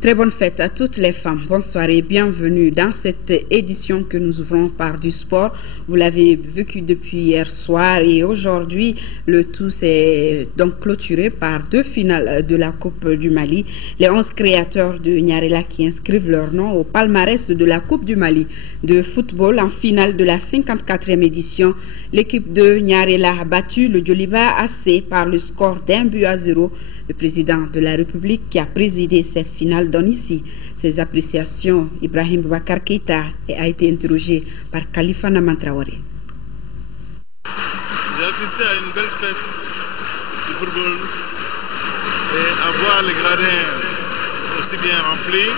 Très bonne fête à toutes les femmes. Bonsoir et bienvenue dans cette édition que nous ouvrons par du sport. Vous l'avez vécu depuis hier soir et aujourd'hui, le tout s'est donc clôturé par deux finales de la Coupe du Mali. Les 11 créateurs de Nyarela qui inscrivent leur nom au palmarès de la Coupe du Mali de football en finale de la 54e édition. L'équipe de Nyarela a battu le Djoliba AC par le score d'1-0. Le président de la République qui a présidé cette finale donne ici ses appréciations. Ibrahim Boubacar Keïta a été interrogé par Khalifa Naman Traoré. J'ai assisté à une belle fête du football et à voir les gradins aussi bien remplis,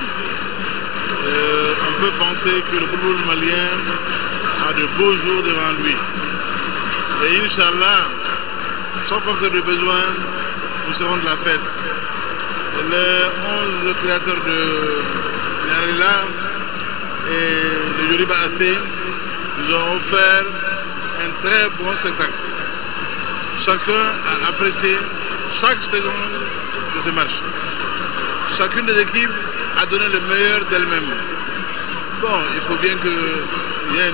on peut penser que le football malien a de beaux jours devant lui. Et Inch'Allah, sans faire de besoin, nous serons de la fête. Les 11 créateurs de Nyarela et de Djoliba AC nous ont offert un très bon spectacle. Chacun a apprécié chaque seconde de ce match. Chacune des équipes a donné le meilleur d'elle-même. Bon, il faut bien qu'il y ait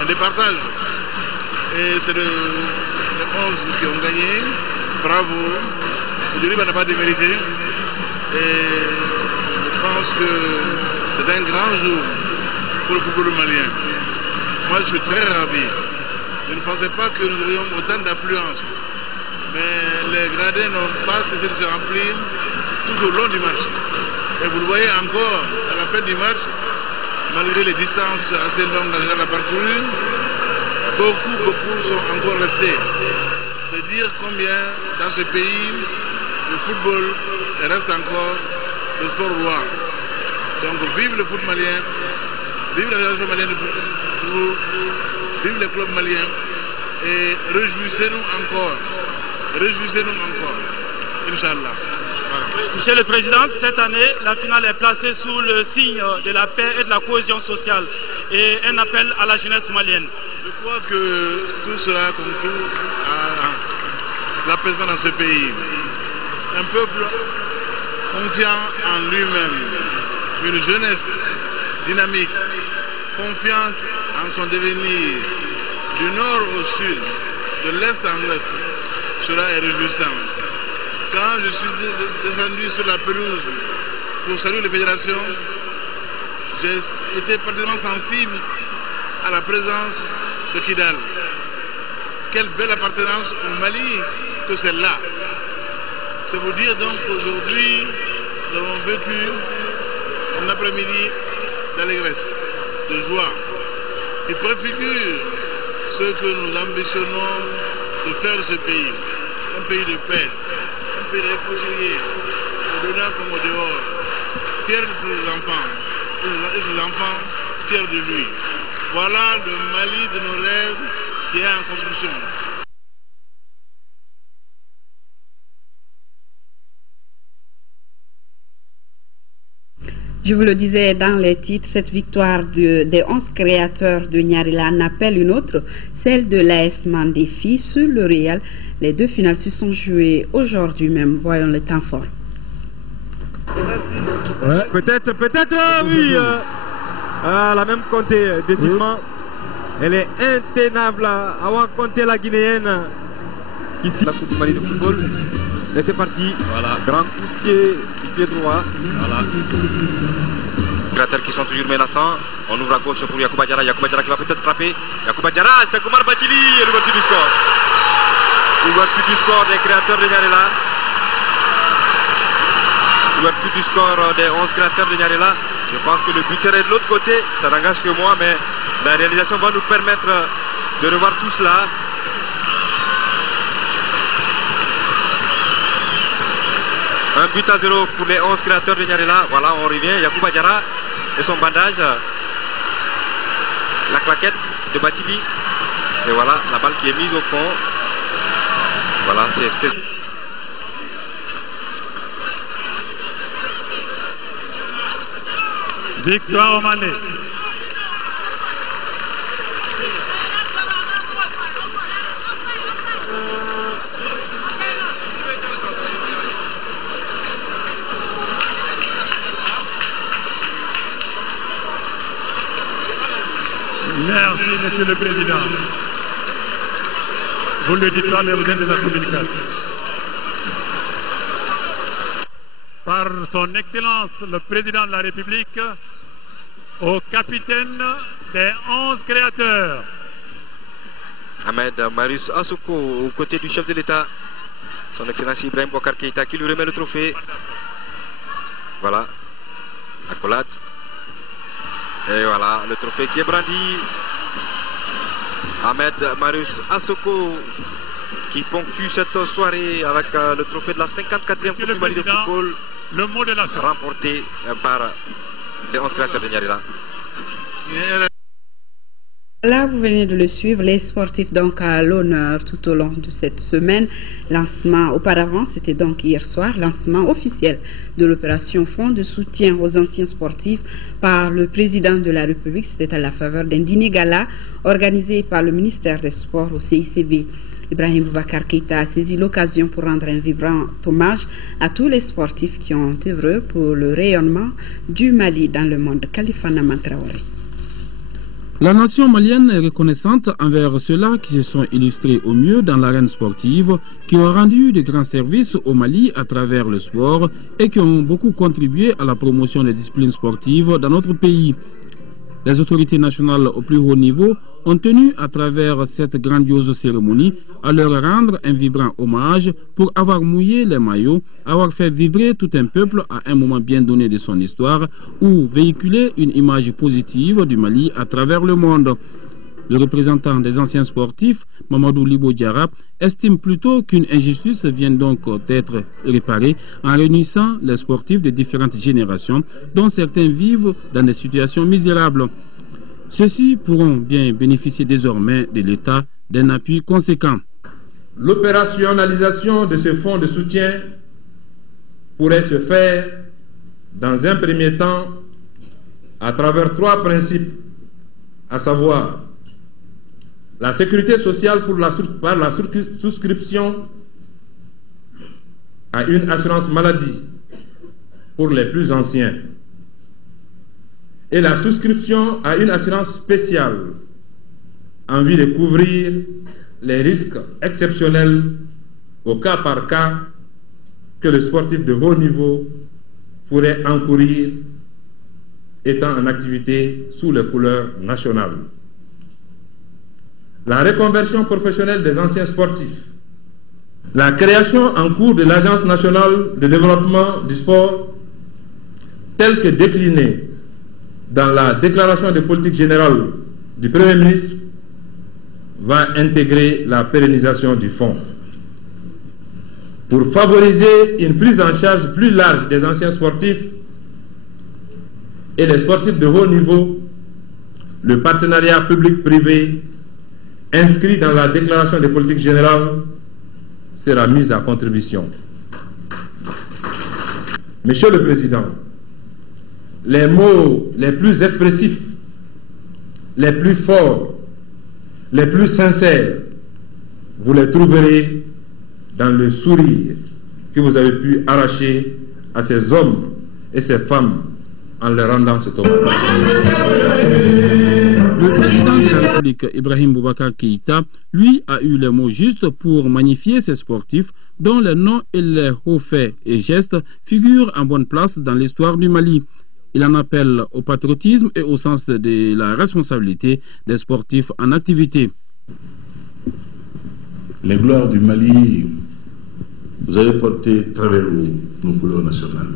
un départage. Et c'est les 11 qui ont gagné. Bravo. Le Djoliba n'a pas démérité. Et je pense que c'est un grand jour pour le football malien. Moi, je suis très ravi. Je ne pensais pas que nous aurions autant d'affluence. Mais les gradins n'ont pas cessé de se remplir tout au long du match. Et vous le voyez encore à la fin du match, malgré les distances assez longues à parcourir, beaucoup sont encore restés. C'est dire combien dans ce pays, le football reste encore le sport roi. Donc vive le foot malien, vive la fédération malienne de football, vive les clubs maliens et réjouissez-nous encore, Inch'Allah. Voilà. Monsieur le Président, cette année, la finale est placée sous le signe de la paix et de la cohésion sociale et un appel à la jeunesse malienne. Je crois que tout cela concourt à l'apaisement dans ce pays. Un peuple confiant en lui-même, une jeunesse dynamique, confiante en son devenir, du nord au sud, de l'est en ouest. Cela est réjouissant. Quand je suis descendu sur la pelouse pour saluer les fédérations, j'ai été particulièrement sensible à la présence de Kidal. Quelle belle appartenance au Mali que celle-là. C'est vous dire donc qu'aujourd'hui, nous avons vécu un après-midi d'allégresse, de joie, qui préfigure ce que nous ambitionnons de faire de ce pays. Un pays de paix, un pays réconcilié, au-delà comme au dehors, fier de ses enfants, et ses enfants fiers de lui. Voilà le Mali de nos rêves qui est en construction. Je vous le disais dans les titres, cette victoire des 11 créateurs de Nyarela en appelle une autre, celle de l'AS Mandéfi sur le Real. Les deux finales se sont jouées aujourd'hui même. Voyons le temps fort. Ouais, peut-être, oui. La même comptée décidément. Elle est intenable à avoir compté la Guinéenne. Ici, la Coupe du Mali de football. Et c'est parti. Voilà. Grand coup de pied droit. Voilà. Les créateurs qui sont toujours menaçants. On ouvre à gauche pour Yacouba Diarra. Yacouba Diarra qui va peut-être frapper. Yacouba Diarra, c'est Koumar Batili et l'ouverture du score. L'ouverture du score des créateurs de Nyarela. L'ouverture du score des 11 créateurs de Nyarela. Je pense que le buteur est de l'autre côté. Ça n'engage que moi, mais la réalisation va nous permettre de revoir tout cela. Un but à 0 pour les 11 créateurs de Nyarela. Voilà, on revient. Yacouba Diarra et son bandage. La claquette de Batili. Et voilà, la balle qui est mise au fond. Voilà, c'est... Victoire Omané. Merci, Monsieur le Président. Vous ne le dites pas, mais vous êtes déjà communicable. Par son Excellence, le Président de la République, au capitaine des 11 créateurs. Ahmed Marius Assouko, aux côtés du chef de l'État, son Excellence Ibrahim Boubacar Keïta, qui lui remet le trophée. Voilà, accolade. Et voilà, le trophée qui est brandi. Ahmed Marius Assouko, qui ponctue cette soirée avec le trophée de la 54e Coupe du Mali de football, le mot de la fin, remporté par les 11 créateurs de Nyarila. Là, vous venez de le suivre, les sportifs donc à l'honneur tout au long de cette semaine. Lancement auparavant, c'était donc hier soir, lancement officiel de l'opération Fonds de soutien aux anciens sportifs par le président de la République. C'était à la faveur d'un dîner gala organisé par le ministère des Sports au CICB. Ibrahim Boubacar Keïta a saisi l'occasion pour rendre un vibrant hommage à tous les sportifs qui ont œuvré pour le rayonnement du Mali dans le monde. Khalifa Naman Traoré. La nation malienne est reconnaissante envers ceux-là qui se sont illustrés au mieux dans l'arène sportive, qui ont rendu de grands services au Mali à travers le sport et qui ont beaucoup contribué à la promotion des disciplines sportives dans notre pays. Les autorités nationales au plus haut niveau ont tenu à travers cette grandiose cérémonie à leur rendre un vibrant hommage pour avoir mouillé les maillots, avoir fait vibrer tout un peuple à un moment bien donné de son histoire ou véhiculer une image positive du Mali à travers le monde. Le représentant des anciens sportifs, Mamadou Libo Diarra, estime plutôt qu'une injustice vient donc d'être réparée en réunissant les sportifs de différentes générations, dont certains vivent dans des situations misérables. Ceux-ci pourront bien bénéficier désormais de l'État d'un appui conséquent. L'opérationnalisation de ce fonds de soutien pourrait se faire dans un premier temps à travers 3 principes, à savoir la sécurité sociale par la souscription à une assurance maladie pour les plus anciens et la souscription à une assurance spéciale en vue de couvrir les risques exceptionnels au cas par cas que le sportif de haut niveau pourrait encourir étant en activité sous les couleurs nationales. La reconversion professionnelle des anciens sportifs, la création en cours de l'Agence nationale de développement du sport, telle que déclinée dans la déclaration de politique générale du Premier ministre, va intégrer la pérennisation du fonds. Pour favoriser une prise en charge plus large des anciens sportifs et des sportifs de haut niveau, le partenariat public-privé inscrit dans la déclaration de politique générale sera mis à contribution. Monsieur le Président, les mots les plus expressifs, les plus forts, les plus sincères, vous les trouverez dans le sourire que vous avez pu arracher à ces hommes et ces femmes en leur rendant cet hommage. Le président de la République, Ibrahim Boubacar Keïta, lui a eu les mots justes pour magnifier ces sportifs dont les noms et les hauts faits et gestes figurent en bonne place dans l'histoire du Mali. Il en appelle au patriotisme et au sens de la responsabilité des sportifs en activité. Les gloires du Mali, vous avez porté travers nos couleurs nationales.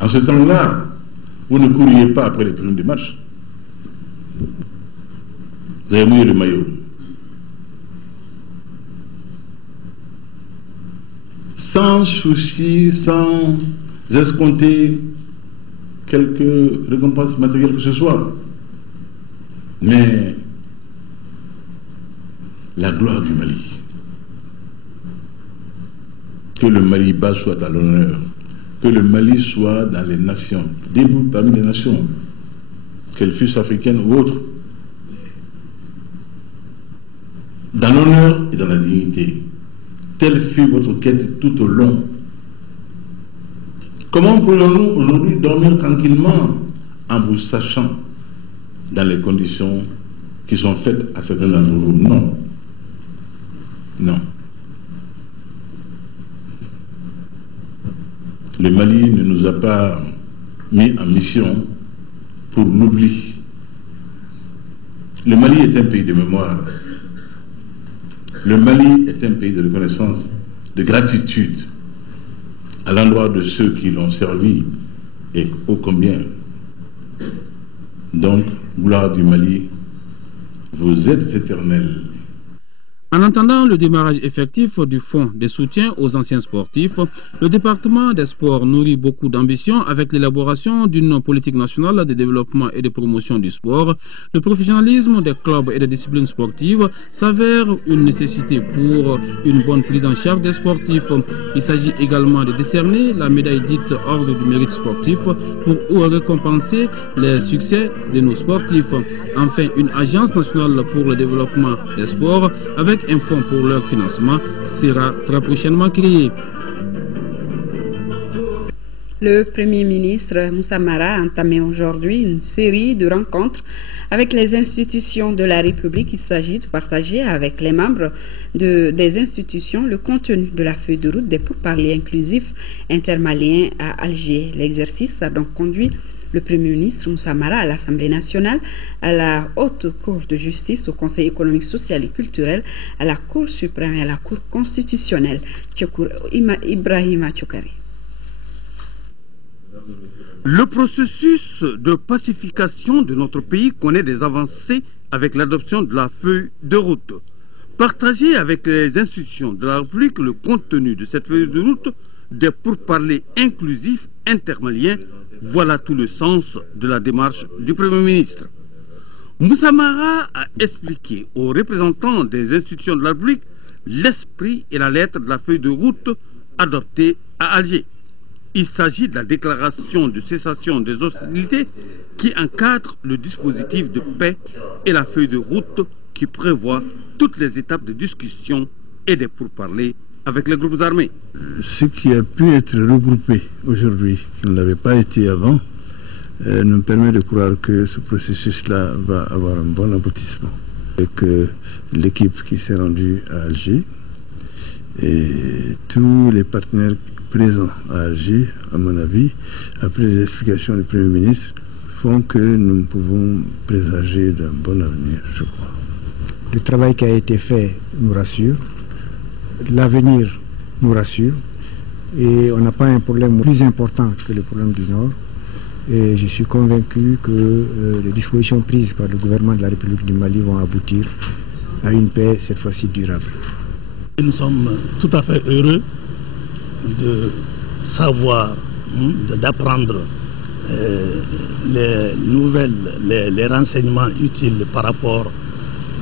En ce temps-là, vous ne couriez pas après les primes de match. Vous avez mouillé le maillot. Sans souci, sans escompter quelques récompenses matérielles que ce soit. Mais la gloire du Mali. Que le Mali-Bas soit à l'honneur. Que le Mali soit dans les nations, debout parmi les nations, qu'elles fussent africaines ou autres, dans l'honneur et dans la dignité. Telle fut votre quête tout au long. Comment pourrions-nous aujourd'hui dormir tranquillement en vous sachant dans les conditions qui sont faites à certains d'entre vous. Non. Non. Le Mali ne nous a pas mis en mission pour l'oubli. Le Mali est un pays de mémoire. Le Mali est un pays de reconnaissance, de gratitude à l'endroit de ceux qui l'ont servi et ô combien. Donc, gloire du Mali, vous êtes éternels. En attendant le démarrage effectif du fonds de soutien aux anciens sportifs, le département des sports nourrit beaucoup d'ambition avec l'élaboration d'une politique nationale de développement et de promotion du sport. Le professionnalisme des clubs et des disciplines sportives s'avère une nécessité pour une bonne prise en charge des sportifs. Il s'agit également de décerner la médaille dite Ordre du mérite sportif pour récompenser les succès de nos sportifs. Enfin, une agence nationale pour le développement des sports avec un fonds pour leur financement sera très prochainement créé. Le Premier ministre Moussa Mara a entamé aujourd'hui une série de rencontres avec les institutions de la République. Il s'agit de partager avec les membres des institutions le contenu de la feuille de route des pourparlers inclusifs intermaliens à Alger. L'exercice a donc conduit le Premier ministre Moussa Mara à l'Assemblée nationale, à la Haute Cour de justice, au Conseil économique, social et culturel, à la Cour suprême et à la Cour constitutionnelle. Ibrahima Tchoukari. Le processus de pacification de notre pays connaît des avancées avec l'adoption de la feuille de route. Partager avec les institutions de la République le contenu de cette feuille de route des pourparlers inclusifs intermaliens, voilà tout le sens de la démarche du Premier ministre. Moussa Mara a expliqué aux représentants des institutions de la République l'esprit et la lettre de la feuille de route adoptée à Alger. Il s'agit de la déclaration de cessation des hostilités qui encadre le dispositif de paix et la feuille de route qui prévoit toutes les étapes de discussion et des pourparlers avec les groupes armés. Ce qui a pu être regroupé aujourd'hui, qui ne l'avait pas été avant, nous permet de croire que ce processus-là va avoir un bon aboutissement. Et que l'équipe qui s'est rendue à Alger et tous les partenaires présents à Alger, à mon avis, après les explications du Premier ministre, font que nous pouvons présager d'un bon avenir, je crois. Le travail qui a été fait nous rassure. L'avenir nous rassure et on n'a pas un problème plus important que le problème du Nord. Et je suis convaincu que les dispositions prises par le gouvernement de la République du Mali vont aboutir à une paix, cette fois-ci durable. Nous sommes tout à fait heureux de savoir, d'apprendre les nouvelles, les renseignements utiles par rapport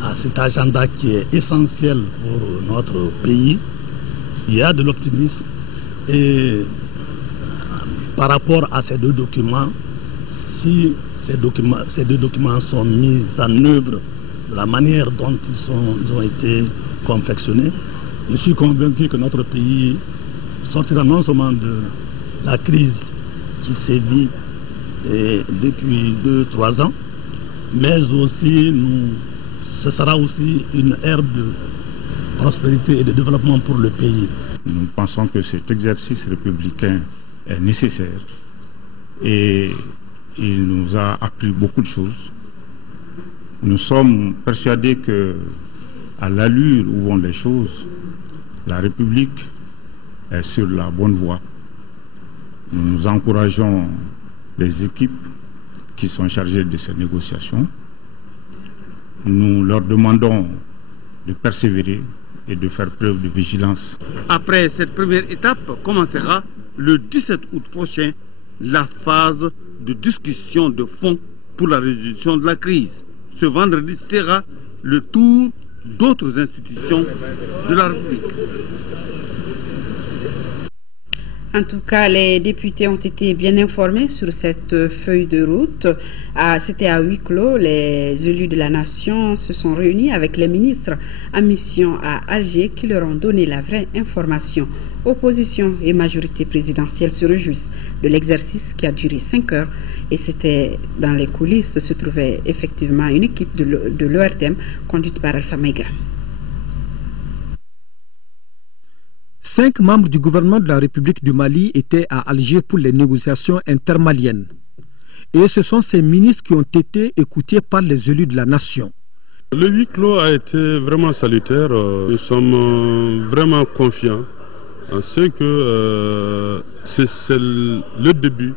à cet agenda qui est essentiel pour notre pays. Il y a de l'optimisme et par rapport à ces deux documents, si ces deux documents sont mis en œuvre de la manière dont ils ont été confectionnés, je suis convaincu que notre pays sortira non seulement de la crise qui sévit depuis 2-3 ans, mais aussi ce sera aussi une ère de prospérité et de développement pour le pays. Nous pensons que cet exercice républicain est nécessaire et il nous a appris beaucoup de choses. Nous sommes persuadés que, à l'allure où vont les choses, la République est sur la bonne voie. Nous encourageons les équipes qui sont chargées de ces négociations. Nous leur demandons de persévérer et de faire preuve de vigilance. Après cette première étape, commencera le 17 août prochain la phase de discussion de fond pour la résolution de la crise. Ce vendredi sera le tour d'autres institutions de la République. En tout cas, les députés ont été bien informés sur cette feuille de route. C'était à huis clos. Les élus de la nation se sont réunis avec les ministres en mission à Alger qui leur ont donné la vraie information. Opposition et majorité présidentielle se réjouissent de l'exercice qui a duré 5 heures. Et c'était dans les coulisses se trouvait effectivement une équipe de l'ORTM conduite par Alpha Mega. 5 membres du gouvernement de la République du Mali étaient à Alger pour les négociations intermaliennes. Et ce sont ces ministres qui ont été écoutés par les élus de la nation. Le huis clos a été vraiment salutaire. Nous sommes vraiment confiants en ce que c'est le début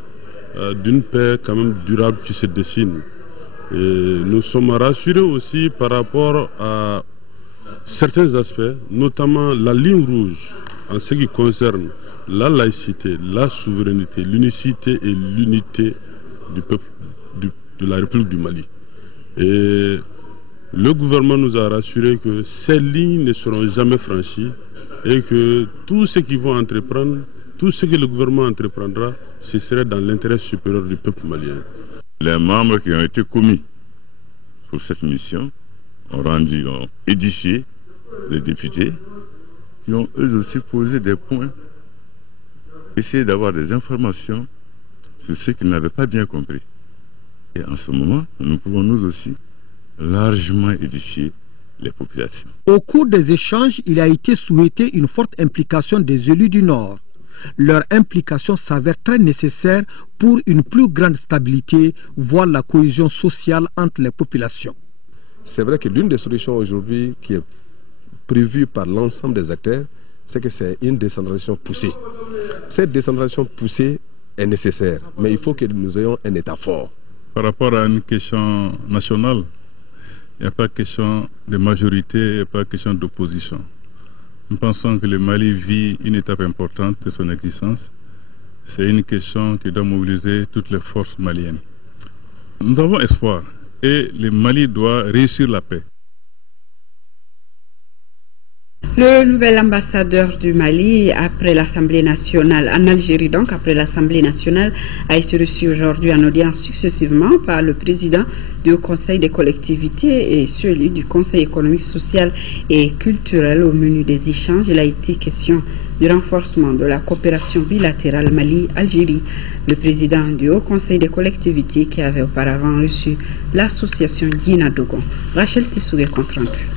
d'une paix quand même durable qui se dessine. Et nous sommes rassurés aussi par rapport à certains aspects, notamment la ligne rouge en ce qui concerne la laïcité, la souveraineté, l'unicité et l'unité du peuple de la République du Mali. Et le gouvernement nous a rassuré que ces lignes ne seront jamais franchies et que tout ce qu'ils vont entreprendre, tout ce que le gouvernement entreprendra, ce serait dans l'intérêt supérieur du peuple malien. Les membres qui ont été commis pour cette mission ont édifié les députés qui ont eux aussi posé des points, essayé d'avoir des informations sur ce qu'ils n'avaient pas bien compris. Et en ce moment, nous pouvons nous aussi largement édifier les populations. Au cours des échanges, il a été souhaité une forte implication des élus du Nord. Leur implication s'avère très nécessaire pour une plus grande stabilité, voire la cohésion sociale entre les populations. C'est vrai que l'une des solutions aujourd'hui qui est prévue par l'ensemble des acteurs, c'est que c'est une décentralisation poussée. Cette décentralisation poussée est nécessaire, mais il faut que nous ayons un État fort. Par rapport à une question nationale, il n'y a pas question de majorité, il n'y a pas question d'opposition. Nous pensons que le Mali vit une étape importante de son existence. C'est une question qui doit mobiliser toutes les forces maliennes. Nous avons espoir et le Mali doit réussir la paix. Le nouvel ambassadeur du Mali après l'Assemblée nationale, en Algérie donc, après l'Assemblée nationale, a été reçu aujourd'hui en audience successivement par le président du Conseil des collectivités et celui du Conseil économique, social et culturel. Au menu des échanges, il a été question du renforcement de la coopération bilatérale Mali-Algérie. Le président du Haut Conseil des collectivités qui avait auparavant reçu l'association Guina-Dogon. Rachel Tissoué compte rendu.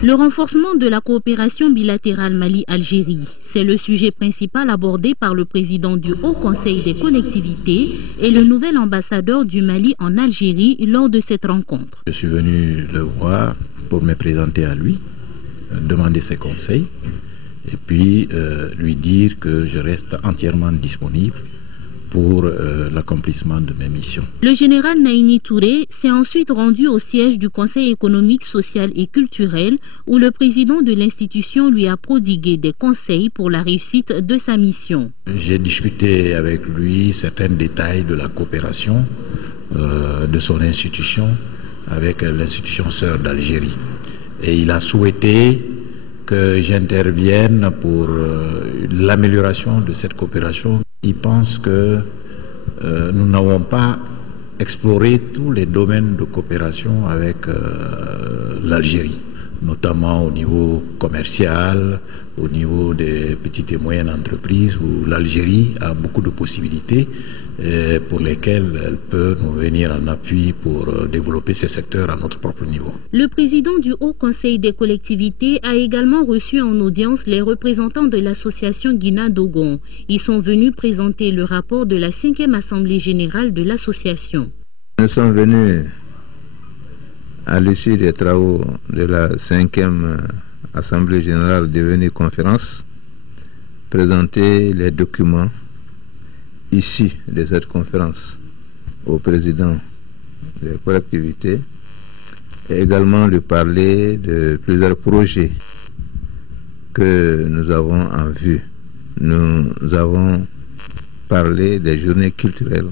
Le renforcement de la coopération bilatérale Mali-Algérie, c'est le sujet principal abordé par le président du Haut Conseil des collectivités et le nouvel ambassadeur du Mali en Algérie lors de cette rencontre. Je suis venu le voir pour me présenter à lui, demander ses conseils et puis lui dire que je reste entièrement disponible pour l'accomplissement de mes missions. Le général Naïni Touré s'est ensuite rendu au siège du Conseil économique, social et culturel où le président de l'institution lui a prodigué des conseils pour la réussite de sa mission. J'ai discuté avec lui certains détails de la coopération de son institution avec l'institution sœur d'Algérie. Et il a souhaité que j'intervienne pour l'amélioration de cette coopération. Il pense que nous n'avons pas exploré tous les domaines de coopération avec l'Algérie, notamment au niveau commercial, au niveau des petites et moyennes entreprises, où l'Algérie a beaucoup de possibilités pour lesquelles elle peut nous venir en appui pour développer ces secteurs à notre propre niveau. Le président du Haut Conseil des collectivités a également reçu en audience les représentants de l'association Guina-Dogon. Ils sont venus présenter le rapport de la 5e Assemblée générale de l'association. Nous sommes venus à l'issue des travaux de la 5e Assemblée générale devenue conférence, présenter les documents issus de cette conférence au président des collectivités et également lui parler de plusieurs projets que nous avons en vue. Nous avons parlé des journées culturelles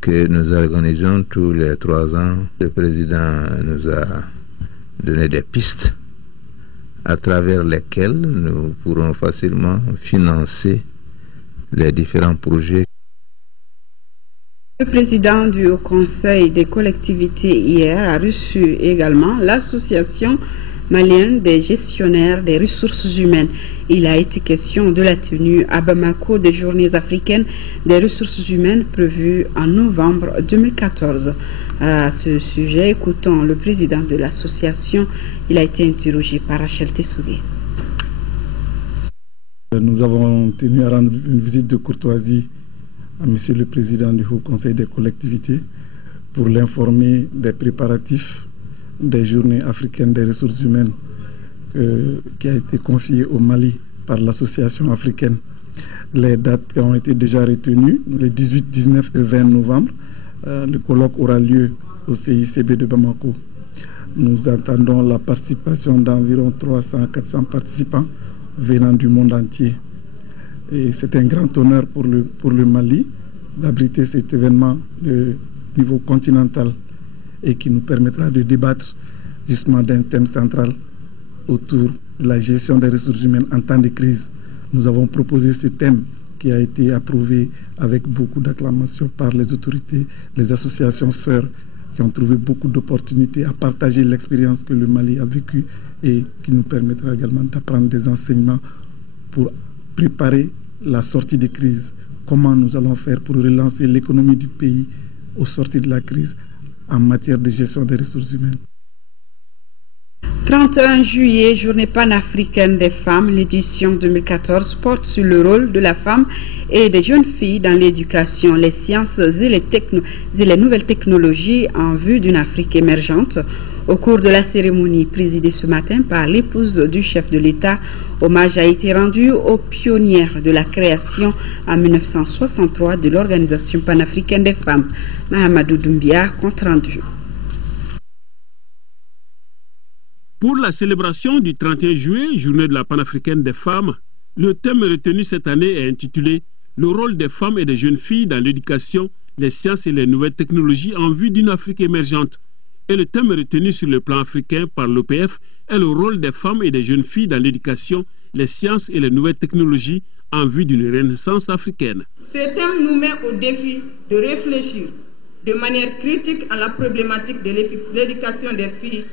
que nous organisons tous les 3 ans. Le président nous a donné des pistes à travers lesquels nous pourrons facilement financer les différents projets. Le président du Haut Conseil des collectivités hier a reçu également l'association malienne des gestionnaires des ressources humaines. Il a été question de la tenue à Bamako des journées africaines des ressources humaines prévues en novembre 2014. À ce sujet, écoutons le président de l'association. Il a été interrogé par Rachel Tessougé. Nous avons tenu à rendre une visite de courtoisie à Monsieur le Président du Haut Conseil des collectivités pour l'informer des préparatifs des journées africaines des ressources humaines qui a été confiée au Mali par l'association africaine. Les dates ont été déjà retenues, les 18, 19 et 20 novembre. Le colloque aura lieu au CICB de Bamako. Nous attendons la participation d'environ 300-400 participants venant du monde entier. Et c'est un grand honneur pour le Mali d'abriter cet événement de niveau continental et qui nous permettra de débattre justement d'un thème central autour de la gestion des ressources humaines en temps de crise. Nous avons proposé ce thème qui a été approuvé avec beaucoup d'acclamations par les autorités, les associations sœurs qui ont trouvé beaucoup d'opportunités à partager l'expérience que le Mali a vécue et qui nous permettra également d'apprendre des enseignements pour préparer la sortie des crises. Comment nous allons faire pour relancer l'économie du pays au sortir de la crise en matière de gestion des ressources humaines. 31 juillet, journée panafricaine des femmes, l'édition 2014 porte sur le rôle de la femme et des jeunes filles dans l'éducation, les sciences et les nouvelles technologies en vue d'une Afrique émergente. Au cours de la cérémonie présidée ce matin par l'épouse du chef de l'État, hommage a été rendu aux pionnières de la création en 1963 de l'Organisation panafricaine des femmes. Mahamadou Doumbia, compte rendu. Pour la célébration du 31 juillet, journée de la panafricaine des femmes, le thème retenu cette année est intitulé « Le rôle des femmes et des jeunes filles dans l'éducation, les sciences et les nouvelles technologies en vue d'une Afrique émergente ». Et le thème retenu sur le plan africain par l'OPF est le rôle des femmes et des jeunes filles dans l'éducation, les sciences et les nouvelles technologies en vue d'une renaissance africaine. Ce thème nous met au défi de réfléchir de manière critique à la problématique de l'éducation des filles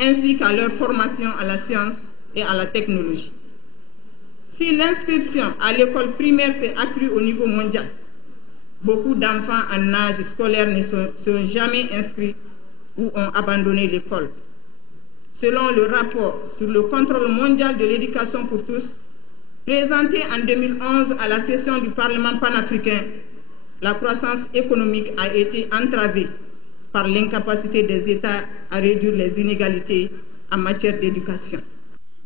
ainsi qu'à leur formation à la science et à la technologie. Si l'inscription à l'école primaire s'est accrue au niveau mondial, beaucoup d'enfants en âge scolaire ne sont jamais inscrits ou ont abandonné l'école. Selon le rapport sur le contrôle mondial de l'éducation pour tous, présenté en 2011 à la session du Parlement panafricain, la croissance économique a été entravée par l'incapacité des États à réduire les inégalités en matière d'éducation.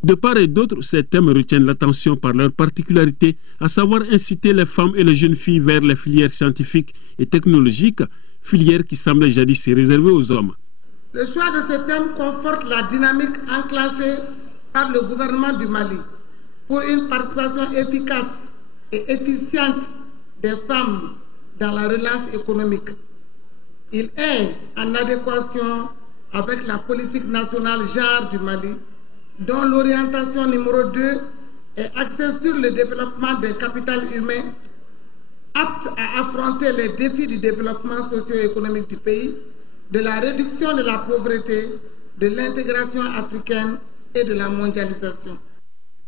De part et d'autre, ces thèmes retiennent l'attention par leur particularité, à savoir inciter les femmes et les jeunes filles vers les filières scientifiques et technologiques, filières qui semblaient jadis se réserver aux hommes. Le choix de ce thème conforte la dynamique enclenchée par le gouvernement du Mali pour une participation efficace et efficiente des femmes dans la relance économique. Il est en adéquation avec la politique nationale genre du Mali, dont l'orientation numéro 2 est axée sur le développement des capital humain, apte à affronter les défis du développement socio-économique du pays, de la réduction de la pauvreté, de l'intégration africaine et de la mondialisation.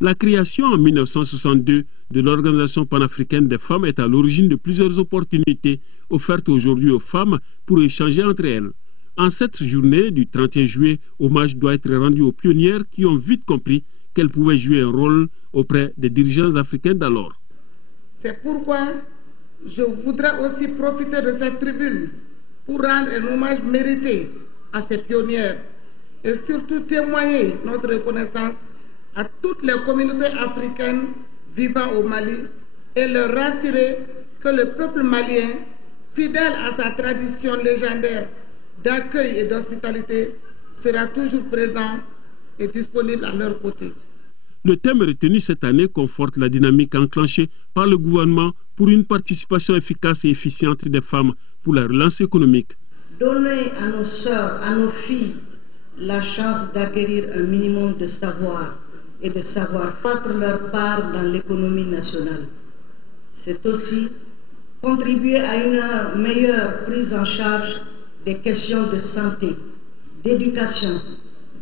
La création en 1962 de l'Organisation panafricaine des femmes est à l'origine de plusieurs opportunités offertes aujourd'hui aux femmes pour échanger entre elles. En cette journée du 31 juillet, hommage doit être rendu aux pionnières qui ont vite compris qu'elles pouvaient jouer un rôle auprès des dirigeants africains d'alors. C'est pourquoi je voudrais aussi profiter de cette tribune pour rendre un hommage mérité à ces pionnières et surtout témoigner notre reconnaissance à toutes les communautés africaines vivant au Mali et leur rassurer que le peuple malien, fidèle à sa tradition légendaire d'accueil et d'hospitalité, sera toujours présent et disponible à leur côté. Le thème retenu cette année conforte la dynamique enclenchée par le gouvernement pour une participation efficace et efficiente des femmes pour la relance économique. Donner à nos sœurs, à nos filles, la chance d'acquérir un minimum de savoir et de savoir faire leur part dans l'économie nationale. C'est aussi contribuer à une meilleure prise en charge des questions de santé, d'éducation,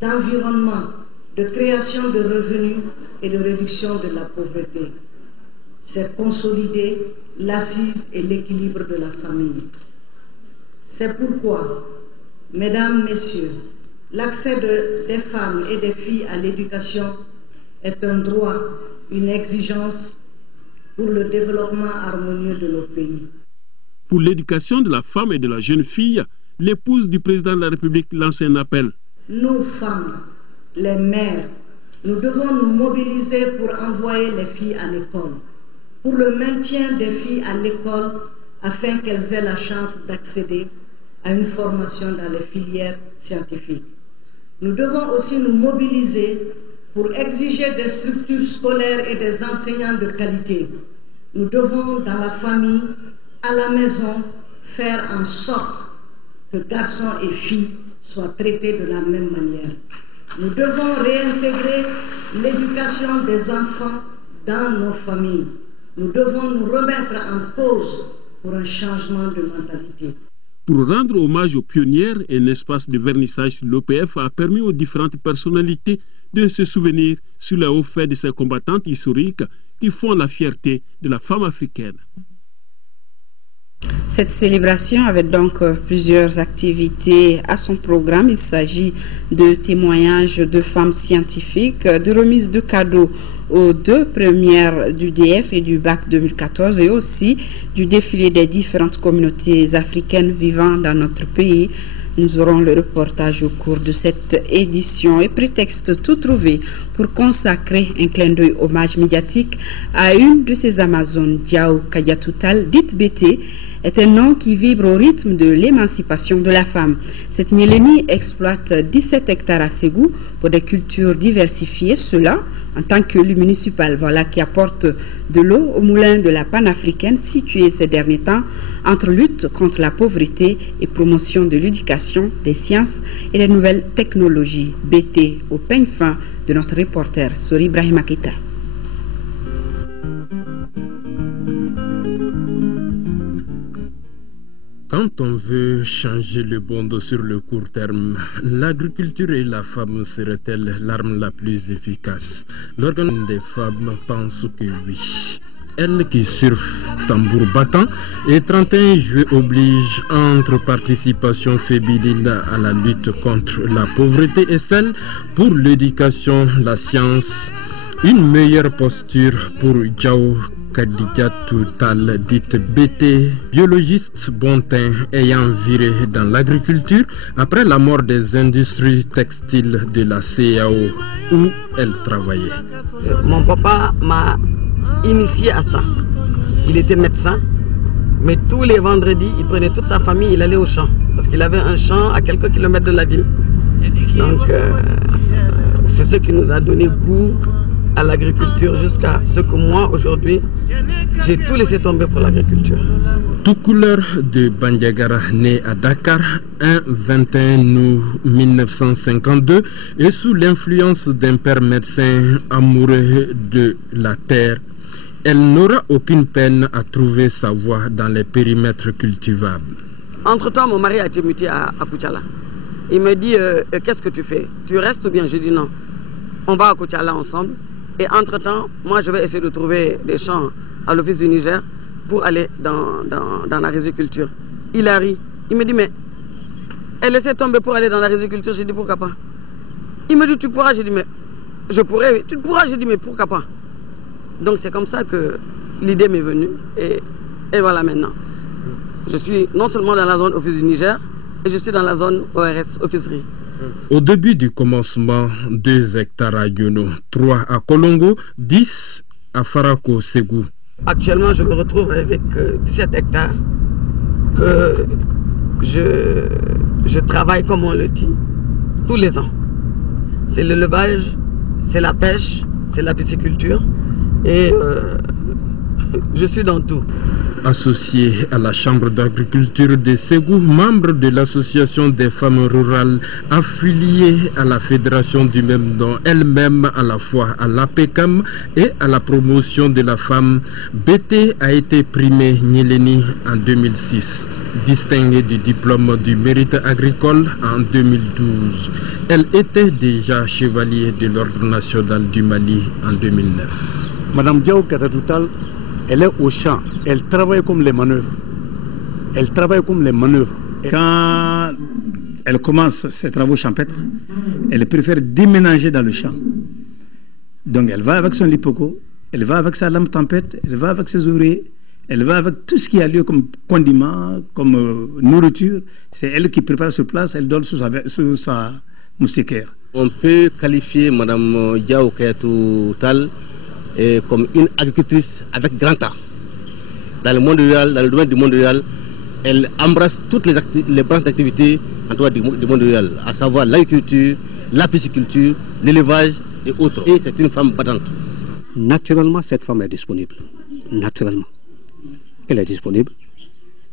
d'environnement, de création de revenus et de réduction de la pauvreté. C'est consolider l'assise et l'équilibre de la famille. C'est pourquoi, mesdames, messieurs, l'accès des femmes et des filles à l'éducation est un droit, une exigence pour le développement harmonieux de nos pays. Pour l'éducation de la femme et de la jeune fille, l'épouse du président de la République lance un appel. Nous, femmes, les mères, nous devons nous mobiliser pour envoyer les filles à l'école, pour le maintien des filles à l'école afin qu'elles aient la chance d'accéder à une formation dans les filières scientifiques. Nous devons aussi nous mobiliser pour exiger des structures scolaires et des enseignants de qualité. Nous devons, dans la famille, à la maison, faire en sorte que garçons et filles soient traités de la même manière. Nous devons réintégrer l'éducation des enfants dans nos familles. Nous devons nous remettre en cause pour un changement de mentalité. Pour rendre hommage aux pionnières, un espace de vernissage sur l'OPF a permis aux différentes personnalités de se souvenir sur les hauts faits de ces combattantes historiques qui font la fierté de la femme africaine. Cette célébration avait donc plusieurs activités à son programme. Il s'agit de témoignages de femmes scientifiques, de remise de cadeaux aux 2 premières du DF et du bac 2014 et aussi du défilé des différentes communautés africaines vivant dans notre pays. Nous aurons le reportage au cours de cette édition et prétexte tout trouvé pour consacrer un clin d'œil hommage médiatique à une de ces Amazones, Diao Kadiatoutal, dite BT, est un nom qui vibre au rythme de l'émancipation de la femme. Cette Nyélénie exploite 17 hectares à Ségou pour des cultures diversifiées, cela en tant qu'élu municipal, voilà qui apporte de l'eau au moulin de la panafricaine située ces derniers temps entre lutte contre la pauvreté et promotion de l'éducation, des sciences et des nouvelles technologies. BT au peigne fin de notre reporter Sori Ibrahima Keita. Quand on veut changer le monde sur le court terme, l'agriculture et la femme seraient-elles l'arme la plus efficace? L'organe des femmes pense que oui. Elles qui surfent tambour battant et 31 juillet oblige entre participation féminine à la lutte contre la pauvreté et celle pour l'éducation, la science, une meilleure posture pour Diao Kadiatoutal, dite BT, biologiste bon teint ayant viré dans l'agriculture après la mort des industries textiles de la CAO où elle travaillait. Mon papa m'a initié à ça. Il était médecin, mais tous les vendredis, il prenait toute sa famille, il allait au champ, parce qu'il avait un champ à quelques kilomètres de la ville. Donc, c'est ce qui nous a donné goût à l'agriculture jusqu'à ce que moi, aujourd'hui, j'ai tout laissé tomber pour l'agriculture. Tout couleur de Bandiagara, né à Dakar, un 21 août 1952, et sous l'influence d'un père médecin amoureux de la terre, elle n'aura aucune peine à trouver sa voie dans les périmètres cultivables. Entre-temps, mon mari a été muté à Koutiala. Il me dit, qu'est-ce que tu fais? Tu restes ou bien? J'ai dit non. On va à Koutiala ensemble. Et entre-temps, moi, je vais essayer de trouver des champs à l'Office du Niger pour aller dans la riziculture. Il a ri. Il me dit, mais elle laissait tomber pour aller dans la riziculture. J'ai dit, pourquoi pas? Il me dit, tu pourras. J'ai dit, mais je pourrais. Tu pourras. J'ai dit, mais pourquoi pas? Donc, c'est comme ça que l'idée m'est venue. Et voilà maintenant. Je suis non seulement dans la zone Office du Niger, et je suis dans la zone ORS, Officerie. Au début du commencement, 2 hectares à Yono, 3 à Kolongo, 10 à Farako, Ségou. Actuellement, je me retrouve avec 17 hectares que je travaille, comme on le dit, tous les ans. C'est l'élevage, c'est la pêche, c'est la pisciculture et je suis dans tout. Associée à la Chambre d'agriculture de Ségou, membre de l'association des femmes rurales, affiliée à la fédération du même nom, elle-même à la fois à l'APECAM et à la promotion de la femme, BT a été primée Nyeleni en 2006, distinguée du diplôme du mérite agricole en 2012. Elle était déjà chevalier de l'Ordre national du Mali en 2009. Madame Diaw Katatoutal, elle est au champ, elle travaille comme les manœuvres. Elle travaille comme les manœuvres. Quand elle commence ses travaux champêtres, elle préfère déménager dans le champ. Donc elle va avec son lipoco, elle va avec sa lampe tempête, elle va avec ses oreillers, elle va avec tout ce qui a lieu comme condiment, comme nourriture. C'est elle qui prépare sur place, elle donne sous sa moustiquaire. On peut qualifier Madame Diaw Katatoutal comme une agricultrice avec grand art. Dans le monde rural, dans le domaine du monde rural, elle embrasse toutes les branches d'activité en tout cas du monde rural, à savoir l'agriculture, la pisciculture, l'élevage et autres. Et c'est une femme battante. Naturellement, cette femme est disponible. Naturellement. Elle est disponible.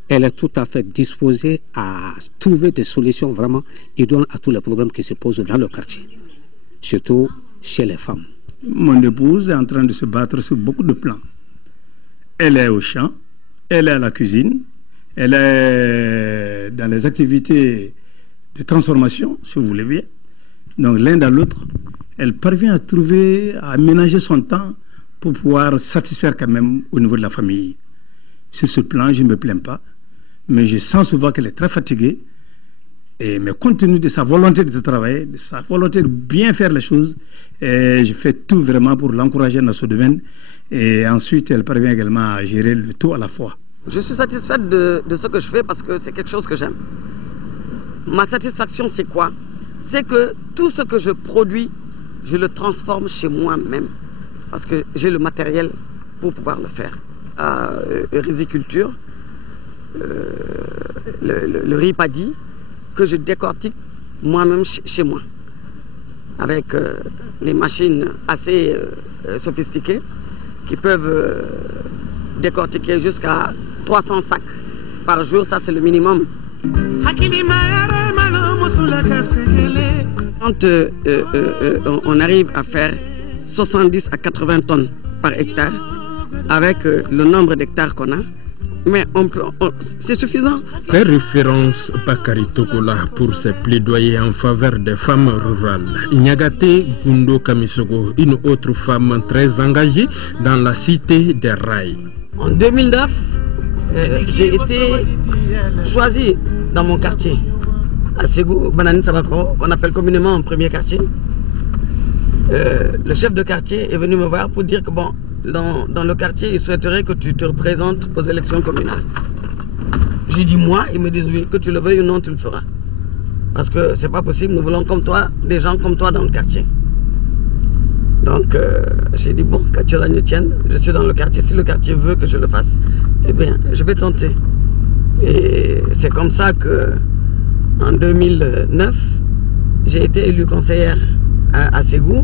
Elle est tout à fait disposée à trouver des solutions vraiment idoines à tous les problèmes qui se posent dans le quartier. Surtout chez les femmes. Mon épouse est en train de se battre sur beaucoup de plans. Elle est au champ, elle est à la cuisine, elle est dans les activités de transformation, si vous voulez bien. Donc l'un dans l'autre, elle parvient à trouver, à aménager son temps pour pouvoir satisfaire quand même au niveau de la famille. Sur ce plan, je ne me plains pas, mais je sens souvent qu'elle est très fatiguée. Mais compte tenu de sa volonté de travailler, de sa volonté de bien faire les choses, je fais tout vraiment pour l'encourager dans ce domaine. Et ensuite, elle parvient également à gérer le tout à la fois. Je suis satisfaite de ce que je fais parce que c'est quelque chose que j'aime. Ma satisfaction, c'est quoi? C'est que tout ce que je produis, je le transforme chez moi-même. Parce que j'ai le matériel pour pouvoir le faire. Riziculture, le riz paddy, que je décortique moi-même chez moi. Avec les machines assez sophistiquées qui peuvent décortiquer jusqu'à 300 sacs par jour, ça c'est le minimum. Quand on arrive à faire 70 à 80 tonnes par hectare, avec le nombre d'hectares qu'on a, mais c'est suffisant. Fait référence Bakary Togola pour ses plaidoyers en faveur des femmes rurales. Nyagate Gundo Kamisogo, une autre femme très engagée dans la cité des rails. En 2009, j'ai été choisi dans mon quartier, à Ségou, Banani Sabako, qu'on appelle communément un premier quartier. Le chef de quartier est venu me voir pour dire que bon, dans le quartier, il souhaiterait que tu te représentes aux élections communales. J'ai dit moi, ils me disent oui, que tu le veuilles ou non, tu le feras. Parce que c'est pas possible, nous voulons comme toi, des gens comme toi dans le quartier. Donc j'ai dit bon, quand tu la tienne, je suis dans le quartier, si le quartier veut que je le fasse, eh bien, je vais tenter. Et c'est comme ça que en 2009, j'ai été élu conseillère à Ségou.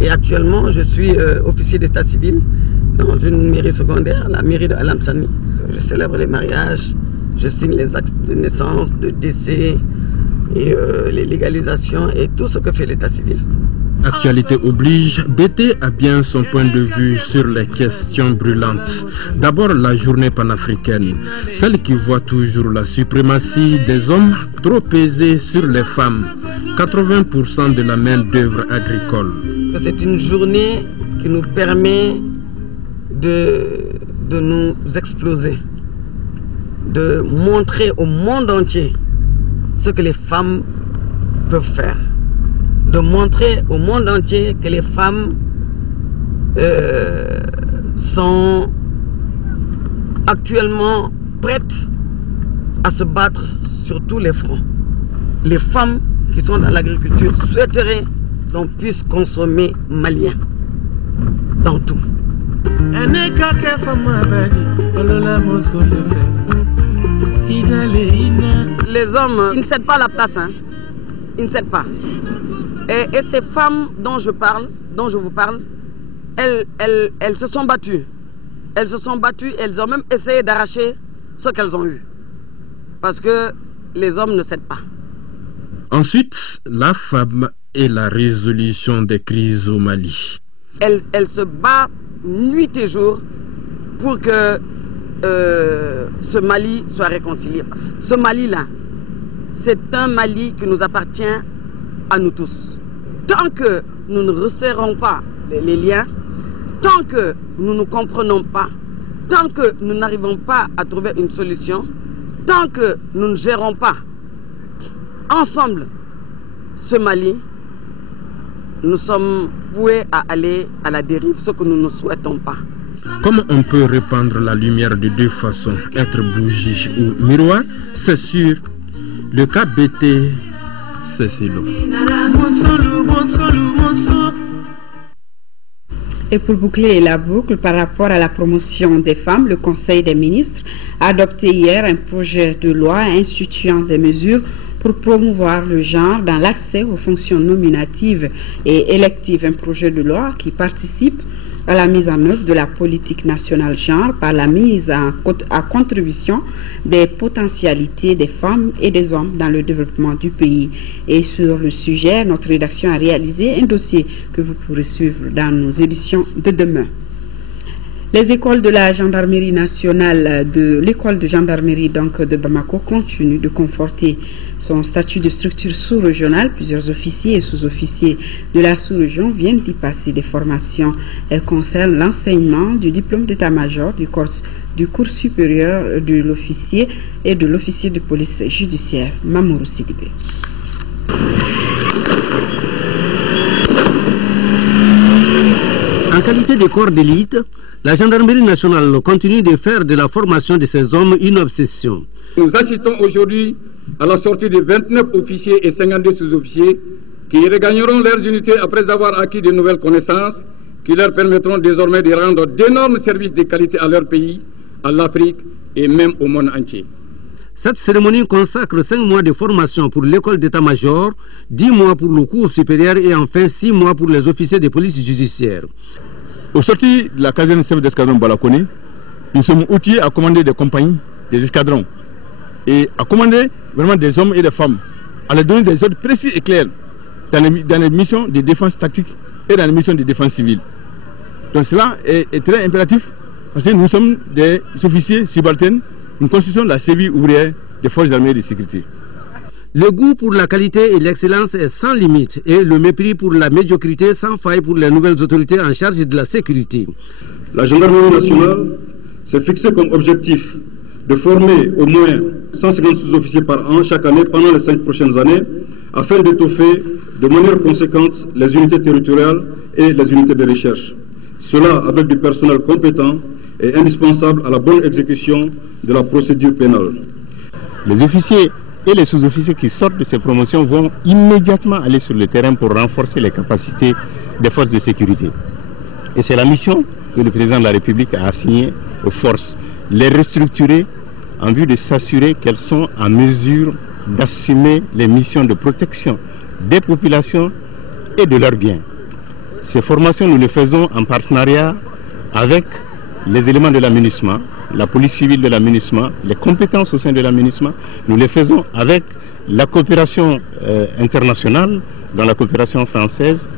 Et actuellement, je suis officier d'état civil dans une mairie secondaire, la mairie de Alamsani. Je célèbre les mariages, je signe les actes de naissance, de décès, et les légalisations et tout ce que fait l'état civil. Actualité oblige, BT a bien son point de vue sur les questions brûlantes. D'abord la journée panafricaine, celle qui voit toujours la suprématie des hommes trop pesée sur les femmes, 80% de la main-d'œuvre agricole. C'est une journée qui nous permet de nous exploser, de montrer au monde entier ce que les femmes peuvent faire, de montrer au monde entier que les femmes sont actuellement prêtes à se battre sur tous les fronts. Les femmes qui sont dans l'agriculture souhaiteraient qu'on puisse consommer malien dans tout. Les hommes, ils ne cèdent pas la place, hein. Ils ne cèdent pas. Et ces femmes dont je vous parle, elles se sont battues. elles se sont battues, elles ont même essayé d'arracher ce qu'elles ont eu. Parce que les hommes ne cèdent pas. Ensuite, la femme et la résolution des crises au Mali. Elle se bat nuit et jour pour que ce Mali soit réconcilié. Ce Mali-là, c'est un Mali qui nous appartient à nous tous. Tant que nous ne resserrons pas les liens, tant que nous ne comprenons pas, tant que nous n'arrivons pas à trouver une solution, tant que nous ne gérons pas ensemble ce Mali, nous sommes voués à aller à la dérive, ce que nous ne souhaitons pas. Comment on peut répandre la lumière de deux façons, être bougie ou miroir? C'est sûr, le cas BT, c'est cela. Et pour boucler la boucle par rapport à la promotion des femmes, le Conseil des ministres a adopté hier un projet de loi instituant des mesures pour promouvoir le genre dans l'accès aux fonctions nominatives et électives. Un projet de loi qui participe à la mise en œuvre de la politique nationale genre par la mise à contribution des potentialités des femmes et des hommes dans le développement du pays. Et sur le sujet, notre rédaction a réalisé un dossier que vous pourrez suivre dans nos éditions de demain. Les écoles de la gendarmerie nationale, de l'école de gendarmerie donc de Bamako continuent de conforter son statut de structure sous-régionale. Plusieurs officiers et sous-officiers de la sous-région viennent d'y passer des formations. Elles concernent l'enseignement du diplôme d'état-major, du cours supérieur de l'officier et de l'officier de police judiciaire. Mamourou Sidibé. En qualité de corps d'élite, la gendarmerie nationale continue de faire de la formation de ces hommes une obsession. Nous assistons aujourd'hui à la sortie de 29 officiers et 52 sous-officiers qui regagneront leurs unités après avoir acquis de nouvelles connaissances qui leur permettront désormais de rendre d'énormes services de qualité à leur pays, à l'Afrique et même au monde entier. Cette cérémonie consacre 5 mois de formation pour l'école d'état-major, 10 mois pour le cours supérieur et enfin 6 mois pour les officiers de police judiciaire. Au sorti de la caserne chef d'escadron Balakoni, nous sommes outillés à commander des compagnies, des escadrons et à commander vraiment des hommes et des femmes, à leur donner des ordres précis et clairs dans les missions de défense tactique et dans les missions de défense civile. Donc cela est très impératif parce que nous sommes des officiers subalternes. Nous constituons la cheville ouvrière des forces armées de sécurité. Le goût pour la qualité et l'excellence est sans limite et le mépris pour la médiocrité sans faille pour les nouvelles autorités en charge de la sécurité. La gendarmerie nationale s'est fixée comme objectif de former au moins 150 sous-officiers par an chaque année pendant les 5 prochaines années afin d'étoffer de manière conséquente les unités territoriales et les unités de recherche. Cela avec du personnel compétent et indispensable à la bonne exécution de la procédure pénale. Les officiers et les sous-officiers qui sortent de ces promotions vont immédiatement aller sur le terrain pour renforcer les capacités des forces de sécurité. Et c'est la mission que le président de la République a assignée aux forces, les restructurer en vue de s'assurer qu'elles sont en mesure d'assumer les missions de protection des populations et de leurs biens. Ces formations, nous les faisons en partenariat avec les éléments de l'aménagement, la police civile de l'aménagement, les compétences au sein de l'aménagement. Nous les faisons avec la coopération internationale, dans la coopération française.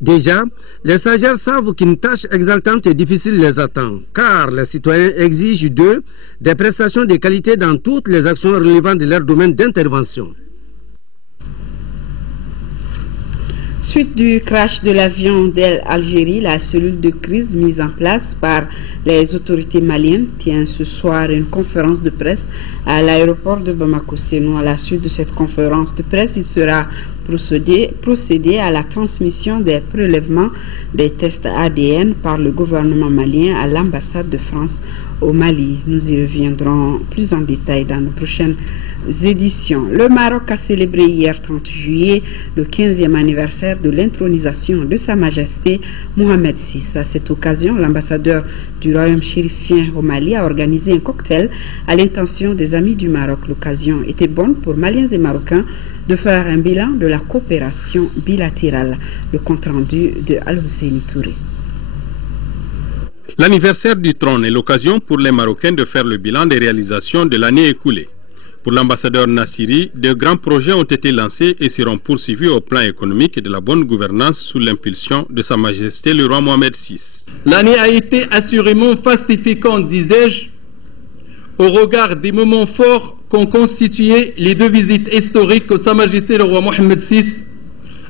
Déjà, les stagiaires savent qu'une tâche exaltante et difficile les attend, car les citoyens exigent d'eux des prestations de qualité dans toutes les actions relevant de leur domaine d'intervention. Suite du crash de l'avion d'Air Algérie, la cellule de crise mise en place par les autorités maliennes tient ce soir une conférence de presse à l'aéroport de Bamako-Sénou. À la suite de cette conférence de presse, il sera procédé à la transmission des prélèvements des tests ADN par le gouvernement malien à l'ambassade de France au Mali. Nous y reviendrons plus en détail dans nos prochaines éditions. Le Maroc a célébré hier 30 juillet le 15e anniversaire de l'intronisation de Sa Majesté Mohamed VI. À cette occasion, l'ambassadeur du royaume chérifien au Mali a organisé un cocktail à l'intention des amis du Maroc. L'occasion était bonne pour Maliens et Marocains de faire un bilan de la coopération bilatérale. Le compte rendu de Al-Husseini Touré. L'anniversaire du trône est l'occasion pour les Marocains de faire le bilan des réalisations de l'année écoulée. Pour l'ambassadeur Nassiri, de grands projets ont été lancés et seront poursuivis au plan économique et de la bonne gouvernance sous l'impulsion de Sa Majesté le roi Mohamed VI. L'année a été assurément fastifiante, disais-je, au regard des moments forts qu'ont constitué les 2 visites historiques que Sa Majesté le roi Mohamed VI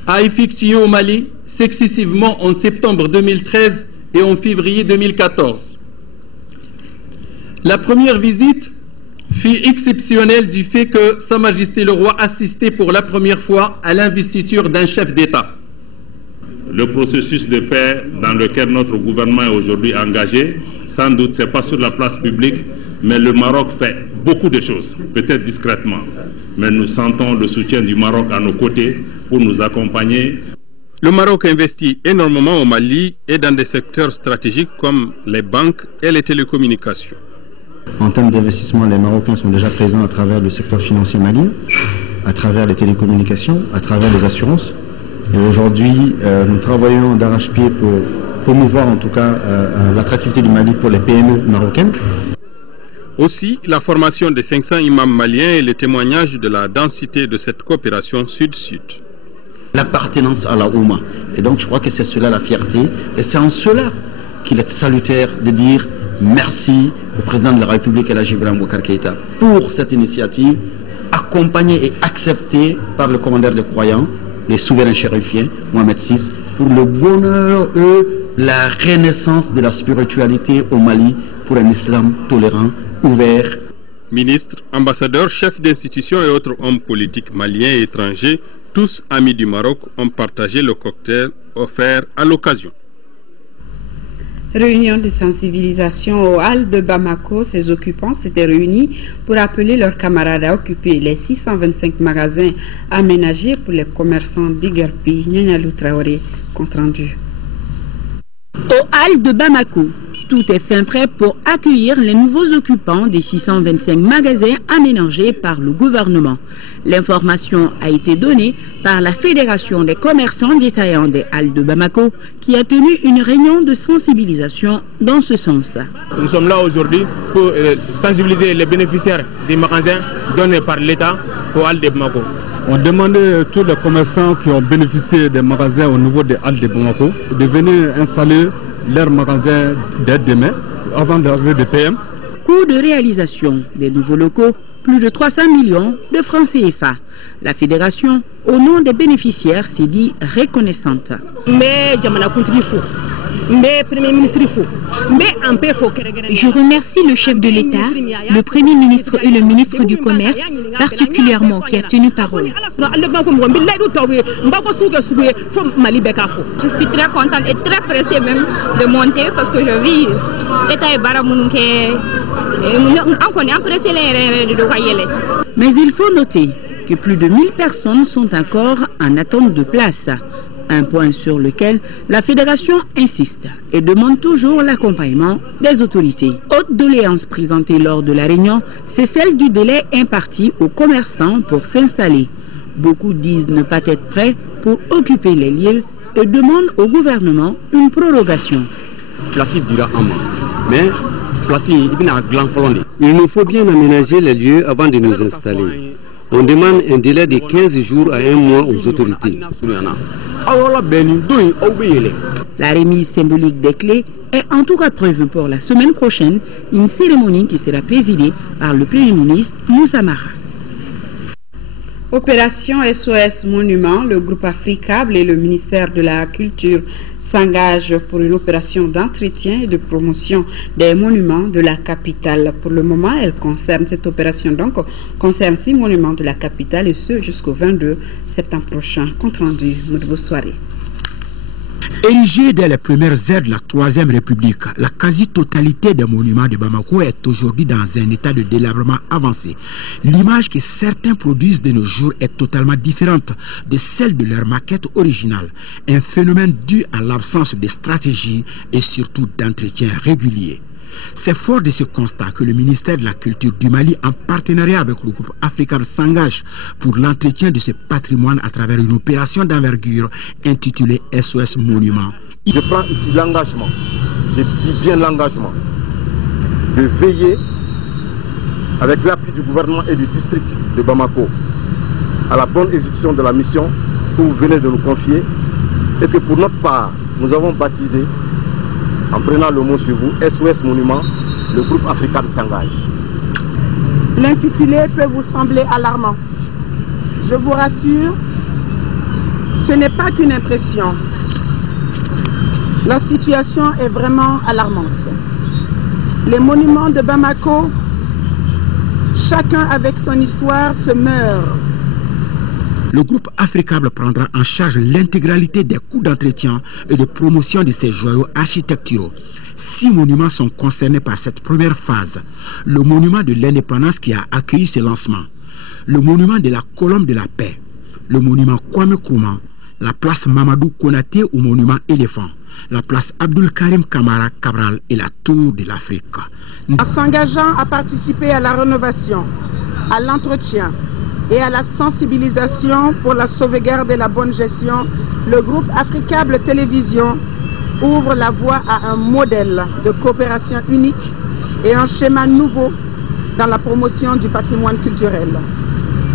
a effectuées au Mali successivement en septembre 2013 et en février 2014. La première visite fut exceptionnelle du fait que Sa Majesté le roi assistait pour la première fois à l'investiture d'un chef d'État. Le processus de paix dans lequel notre gouvernement est aujourd'hui engagé, sans doute ce n'est pas sur la place publique, mais le Maroc fait beaucoup de choses, peut-être discrètement. Mais nous sentons le soutien du Maroc à nos côtés pour nous accompagner. Le Maroc investit énormément au Mali et dans des secteurs stratégiques comme les banques et les télécommunications. En termes d'investissement, les Marocains sont déjà présents à travers le secteur financier malien, à travers les télécommunications, à travers les assurances. Et aujourd'hui, nous travaillons d'arrache-pied pour promouvoir en tout cas l'attractivité du Mali pour les PME marocaines. Aussi, la formation des 500 imams maliens et le témoignage de la densité de cette coopération sud-sud. L'appartenance à la Oumma. Et donc je crois que c'est cela la fierté. Et c'est en cela qu'il est salutaire de dire merci au président de la République, Elhadji Ibrahima Boubacar Keïta, pour cette initiative accompagnée et acceptée par le commandeur des croyants, les souverains chérifiens, Mohamed VI, pour le bonheur et la renaissance de la spiritualité au Mali, pour un islam tolérant, ouvert. Ministres, ambassadeurs, chefs d'institutions et autres hommes politiques maliens et étrangers, tous amis du Maroc, ont partagé le cocktail offert à l'occasion. Réunion de sensibilisation aux Halles de Bamako. Ces occupants s'étaient réunis pour appeler leurs camarades à occuper les 625 magasins aménagés pour les commerçants d'Igarpi. Nyanyalou Traoré, compte rendu. Aux Halles de Bamako, tout est fin prêt pour accueillir les nouveaux occupants des 625 magasins aménagés par le gouvernement. L'information a été donnée par la Fédération des commerçants détaillants des Halles de Bamako qui a tenu une réunion de sensibilisation dans ce sens. Nous sommes là aujourd'hui pour sensibiliser les bénéficiaires des magasins donnés par l'État aux Halles de Bamako. On demandait à tous les commerçants qui ont bénéficié des magasins au niveau des Halles de Bamako de venir installer leurs magasins dès demain, avant l'arrivée des PM. Coût de réalisation des nouveaux locaux, plus de 300 millions de francs CFA. La fédération, au nom des bénéficiaires, s'est dit reconnaissante. Je remercie le chef de l'État, le Premier ministre et le ministre du Commerce, particulièrement, qui a tenu parole. Je suis très contente et très pressée même de monter parce que je vis l'État est Mais il faut noter que plus de 1000 personnes sont encore en attente de place. Un point sur lequel la fédération insiste et demande toujours l'accompagnement des autorités. Autre doléance présentée lors de la réunion, c'est celle du délai imparti aux commerçants pour s'installer. Beaucoup disent ne pas être prêts pour occuper les lieux et demandent au gouvernement une prorogation. Il nous faut bien aménager les lieux avant de nous installer. On demande un délai de 15 jours à 1 mois aux autorités. La remise symbolique des clés est en tout cas prévue pour la semaine prochaine, une cérémonie qui sera présidée par le Premier ministre Moussa Mara. Opération SOS Monument, le groupe Africable et le ministère de la Culture s'engagent pour une opération d'entretien et de promotion des monuments de la capitale. Pour le moment, cette opération concerne 6 monuments de la capitale et ce jusqu'au 22 septembre prochain. Compte rendu, Moudou Soirée. Érigée dès les premières heures de la Troisième République, la quasi-totalité des monuments de Bamako est aujourd'hui dans un état de délabrement avancé. L'image que certains produisent de nos jours est totalement différente de celle de leur maquette originale. Un phénomène dû à l'absence de stratégie et surtout d'entretien régulier. C'est fort de ce constat que le ministère de la Culture du Mali, en partenariat avec le groupe Africable, s'engage pour l'entretien de ce patrimoine à travers une opération d'envergure intitulée SOS Monument, Je prends ici l'engagement, je dis bien l'engagement, de veiller avec l'appui du gouvernement et du district de Bamako à la bonne exécution de la mission que vous venez de nous confier et que pour notre part, nous avons baptisé, en prenant le mot sur vous, SOS Monument, le groupe africain s'engage. L'intitulé peut vous sembler alarmant. Je vous rassure, ce n'est pas qu'une impression. La situation est vraiment alarmante. Les monuments de Bamako, chacun avec son histoire, se meurt. Le groupe Africable prendra en charge l'intégralité des coûts d'entretien et de promotion de ces joyaux architecturaux. 6 monuments sont concernés par cette première phase. Le monument de l'indépendance qui a accueilli ce lancement, le monument de la colombe de la paix, le monument Kwame Nkrumah, la place Mamadou Konaté au monument éléphant, la place Abdul Karim Kamara Cabral et la tour de l'Afrique. En s'engageant à participer à la rénovation, à l'entretien et à la sensibilisation pour la sauvegarde et la bonne gestion, le groupe Africable Télévision ouvre la voie à un modèle de coopération unique et un schéma nouveau dans la promotion du patrimoine culturel.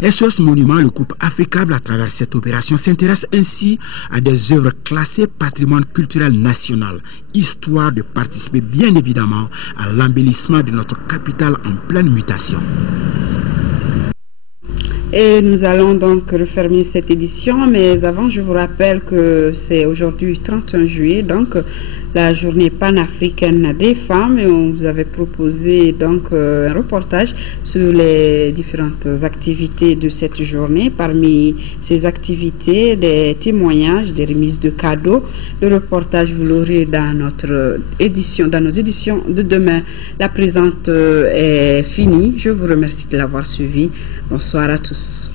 SOS Monument, le groupe Africable, à travers cette opération, s'intéresse ainsi à des œuvres classées patrimoine culturel national, histoire de participer bien évidemment à l'embellissement de notre capitale en pleine mutation. Et nous allons donc refermer cette édition, mais avant je vous rappelle que c'est aujourd'hui 31 juillet, donc la journée panafricaine des femmes, et on vous avait proposé donc un reportage sur les différentes activités de cette journée. Parmi ces activités, des témoignages, des remises de cadeaux. Le reportage, vous l'aurez dans notre édition, dans nos éditions de demain. La présente est finie. Je vous remercie de l'avoir suivi. Bonsoir à tous.